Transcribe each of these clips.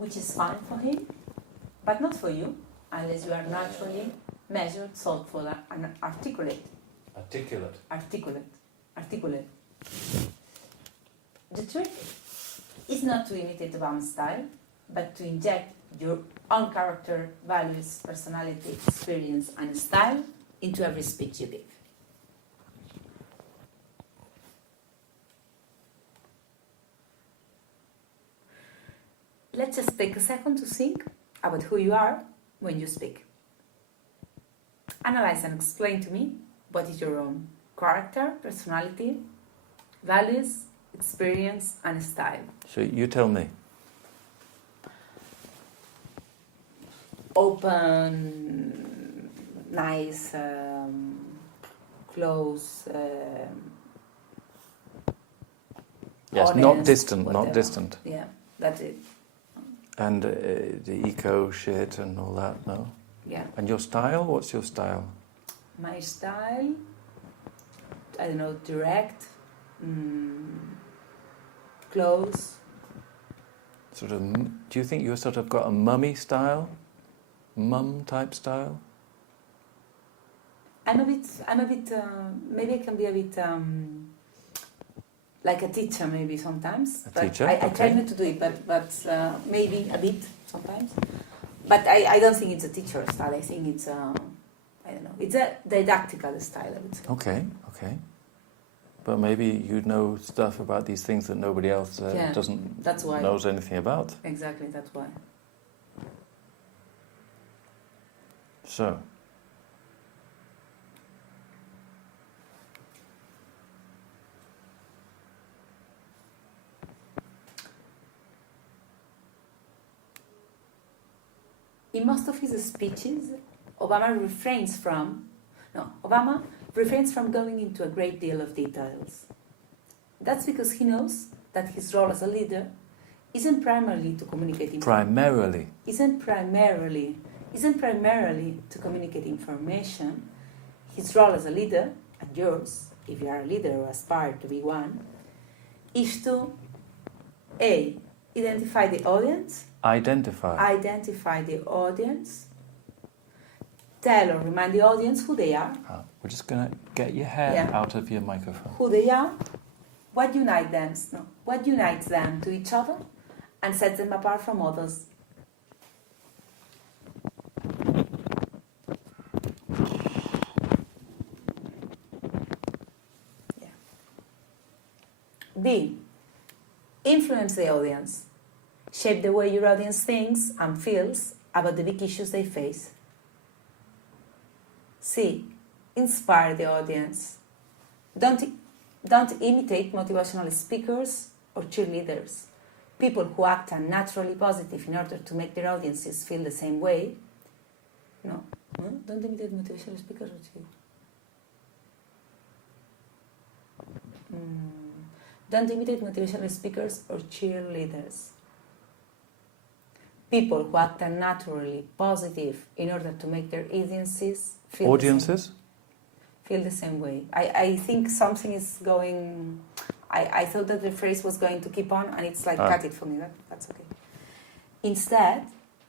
which is fine for him, but not for you, unless you are naturally measured, thoughtful, and articulate. Articulate. The trick is not to imitate Obama's style, but to inject your own character, values, personality, experience, and style into every speech you give. Let's just take a second to think about who you are when you speak. Analyze and explain to me what is your own character, personality, values, experience, and style. So you tell me. Open, nice, close, yes, honest, not distant, whatever. not distant. Yeah, that's it. And the eco shit and all that, no? Yeah. And your style? What's your style? My style, I don't know, direct, close. Sort of. Do you think you've sort of got a mummy style? Mum type style? I'm a bit. Maybe I can be a bit like a teacher, maybe sometimes. Teacher? I try not to do it, but maybe a bit sometimes. But I don't think it's a teacher style. I think it's I don't know. It's a didactical style, I would say. Okay. But maybe you know stuff about these things that nobody else That's why. knows anything about. Exactly, that's why. So, in most of his speeches, Obama refrains from going into a great deal of details. That's because he knows that his role as a leader isn't primarily to communicate information. Isn't primarily to communicate information. His role as a leader, and yours, if you are a leader or aspire to be one, is to A. Identify the audience. Identify the audience. Tell or remind the audience who they are. we're just going to get your hair out of your microphone. Who they are, what unites them to each other, and sets them apart from others. B. Influence the audience. Shape the way your audience thinks and feels about the big issues they face. C. Inspire the audience. Don't imitate motivational speakers or cheerleaders, people who act unnaturally positive in order to make their audiences feel the same way. No, don't imitate motivational speakers or cheerleaders. Don't imitate motivational speakers or cheerleaders. People who act unnaturally positive in order to make their audiences feel the same way. I think something is going... I thought that the phrase was going to keep on, and it's like, cut it for me. That's okay. Instead,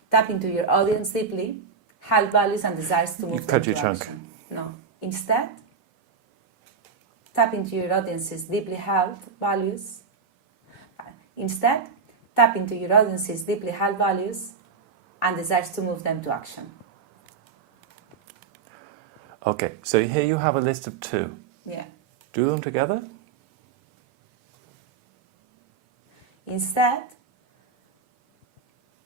tap into your audience deeply, held values and desires to move them to action. No. Instead, tap into your audience's deeply held values. Instead, tap into your audience's deeply held values and desires to move them to action. Okay, so here you have a list of 2. Yeah. Do them together. Instead,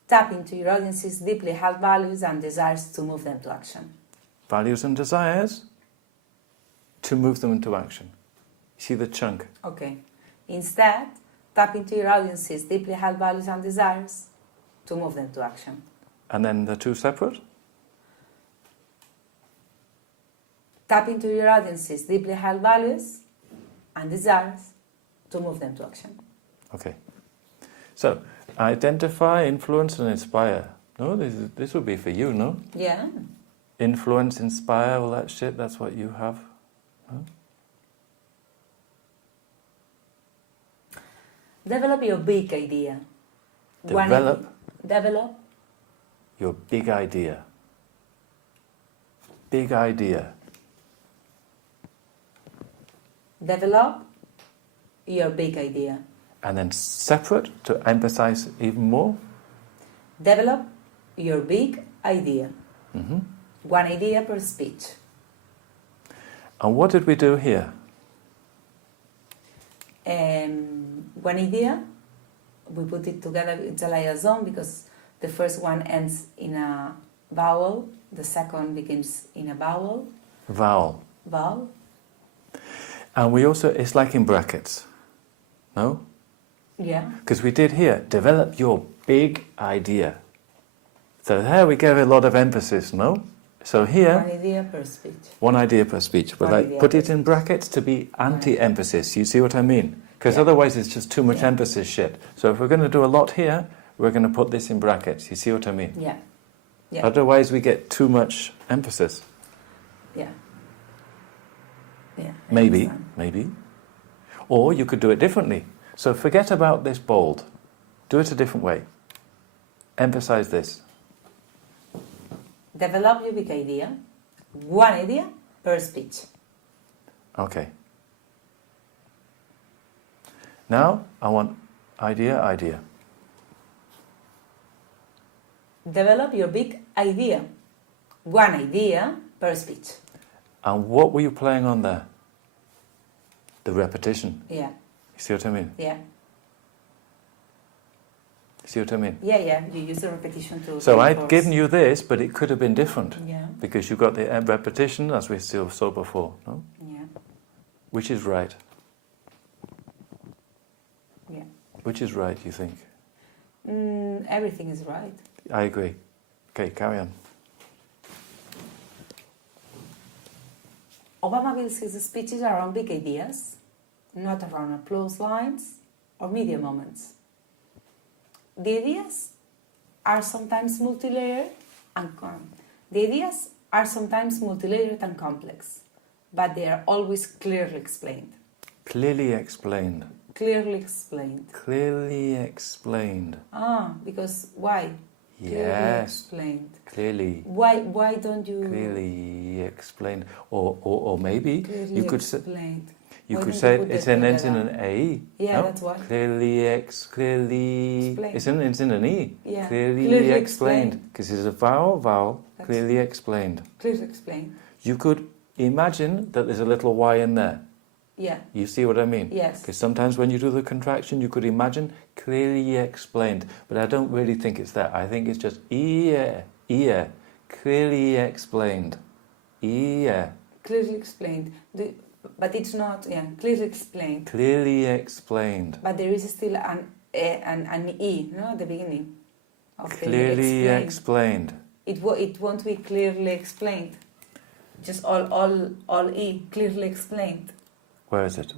tap into your audience's deeply held values and desires to move them to action. Values and desires to move them into action. See the chunk? Okay. Instead, tap into your audience's deeply held values and desires to move them to action. And then the 2 separate? Tap into your audience's deeply held values and desires to move them to action. Okay. So, identify, influence, and inspire. No, this would be for you, no? Yeah. Influence, inspire, all that shit, that's what you have. Huh? Develop your big idea. Develop? Develop. Your big idea. Big idea. Develop your big idea. And then separate to emphasize even more. Develop your big idea. Mm-hmm. One idea per speech. And what did we do here? One idea, we put it together, it's a liaison because the first one ends in a vowel, the second begins in a vowel. Vowel. Vowel. And we also, it's like in brackets. No? Yeah. Because we did here, develop your big idea. So there we gave a lot of emphasis, no? So here, One idea per speech. one idea per speech. But One I idea put per it in brackets to be anti-emphasis. You see what I mean? Because otherwise it's just too much emphasis shit. So if we're going to do a lot here, we're going to put this in brackets. You see what I mean? Yeah. Yeah. Otherwise we get too much emphasis. Yeah. Yeah. I Maybe, understand. maybe. Or you could do it differently. So forget about this bold. Do it a different way. Emphasize this. Develop your big idea. One idea per speech. Okay. Now I want idea. Develop your big idea. One idea per speech. And what were you playing on there? The repetition. Yeah. You see what I mean? Yeah. See what I mean? Yeah, yeah. You use the repetition to. So I'd reinforce. given you this, but it could have been different. Yeah. Because you got the repetition, as we still saw before. No? Yeah. Which is right? Yeah. Which is right, you think? Everything is right. I agree. Okay, carry on. Obama builds his speeches around big ideas, not around applause lines or media moments. The ideas are sometimes multi-layered and complex, but they are always clearly explained. Clearly explained. Clearly explained. Clearly explained. Because why? Clearly Yes. explained. Clearly. Why don't you? Clearly explained. Or maybe Clearly you could explained. say you Why could don't say you put it's that an ends in together? an A. Yeah, no? that's why. Clearly Explained. it's in an E. Yeah. Clearly explained. Because it's a vowel. That's- Clearly explained. Clearly explained. You could imagine that there's a little Y in there. Yeah. You see what I mean? Yes. Because sometimes when you do the contraction, you could imagine clearly explained. But I don't really think it's that. I think it's just ear, clearly explained. Ear. Clearly explained. But it's not, clearly explained. Clearly explained. But there is still an E, no, at the beginning. Of Clearly explained. It won't be clearly explained. Just all E, clearly explained. Where is it?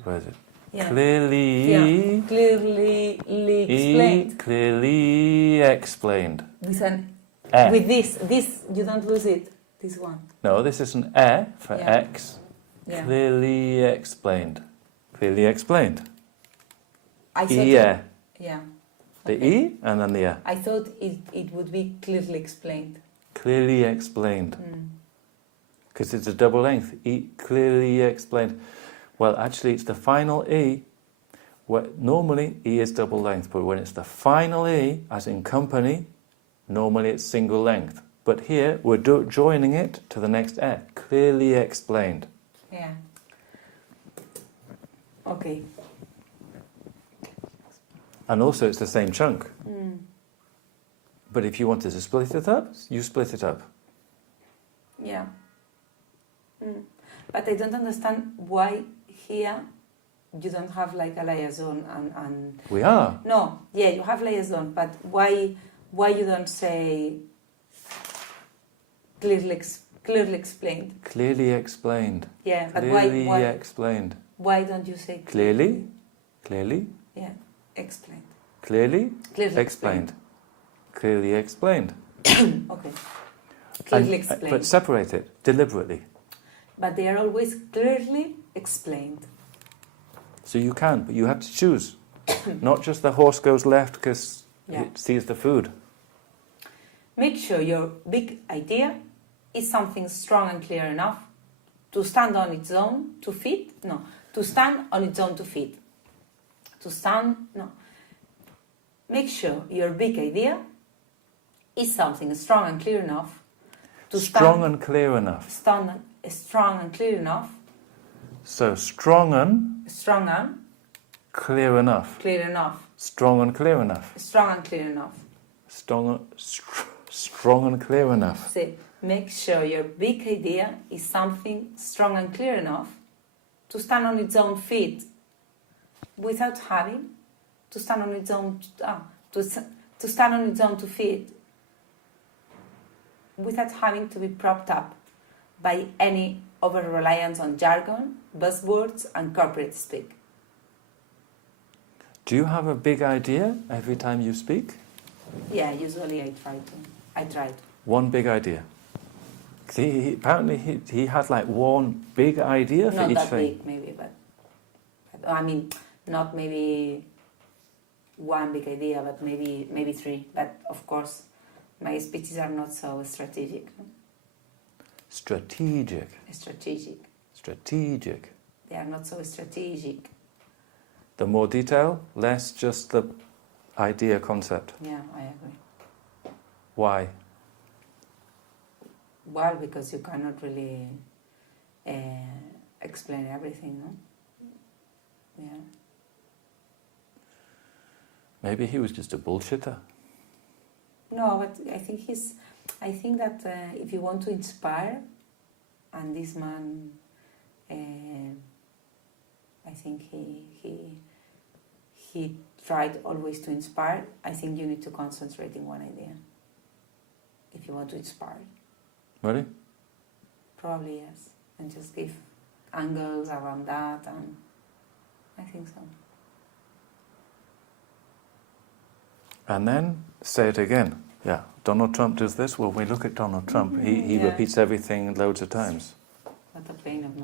Yeah. Clearly. Yeah. Clearly explained. Clearly explained. With this, you don't lose it. This one. No, this is an E for Yeah. X. Yeah. Clearly explained. Clearly explained. I thought Yeah. Yeah. The Okay. E and then the E. I thought it would be clearly explained. Clearly explained. Because it's a double length. E, clearly explained. Well, actually, it's the final E. Normally, E is double length, but when it's the final E, as in company, normally it's single length. But here, we're joining it to the next E. Clearly explained. Yeah. Okay. And also, it's the same chunk. But if you wanted to split it up, you split it up. Yeah. But I don't understand why here you don't have like a liaison and We are. no, yeah, you have liaison, but why you don't say clearly explained? Clearly explained. Yeah, but Clearly why explained. why don't you say Clearly. Clearly. Yeah, explained. Clearly. Clearly Explained. Clearly explained. Okay. Clearly And- explained. But separate it deliberately. But they are always clearly explained. So you can, but you have to choose. Not just the horse goes left because Yeah. it sees the food. Make sure your big idea is something strong and clear enough to stand on its own to fit. No, to stand on its own to fit. To stand, no. Make sure your big idea is something strong and clear enough to strong and clear enough. Strong and clear enough. So strong and clear enough. Clear enough. Strong and clear enough. Strong and clear enough. Strong and clear enough. Say, make sure your big idea is something strong and clear enough to stand on its own feet without having to stand on its own to stand on its own 2 feet without having to be propped up by any over-reliance on jargon, buzzwords and corporate speak. Do you have a big idea every time you speak? Yeah, usually I try to. One big idea. See, apparently he had like one big idea for not each that thing. Big, maybe, but I mean, not maybe one big idea, but maybe 3. But of course, my speeches are not so strategic. No? Strategic. They are not so strategic. The more detail, less just the idea concept. Yeah, I agree. Why? Well, because you cannot really explain everything, no? Yeah. Maybe he was just a bullshitter. No, but I think that if you want to inspire, and this man, I think he tried always to inspire. I think you need to concentrate in one idea if you want to inspire. Really? Probably yes, and just give angles around that, and I think so. And then say it again. Yeah, Donald Trump does this. Well, we look at Donald Trump. He repeats everything loads of times. What a pain of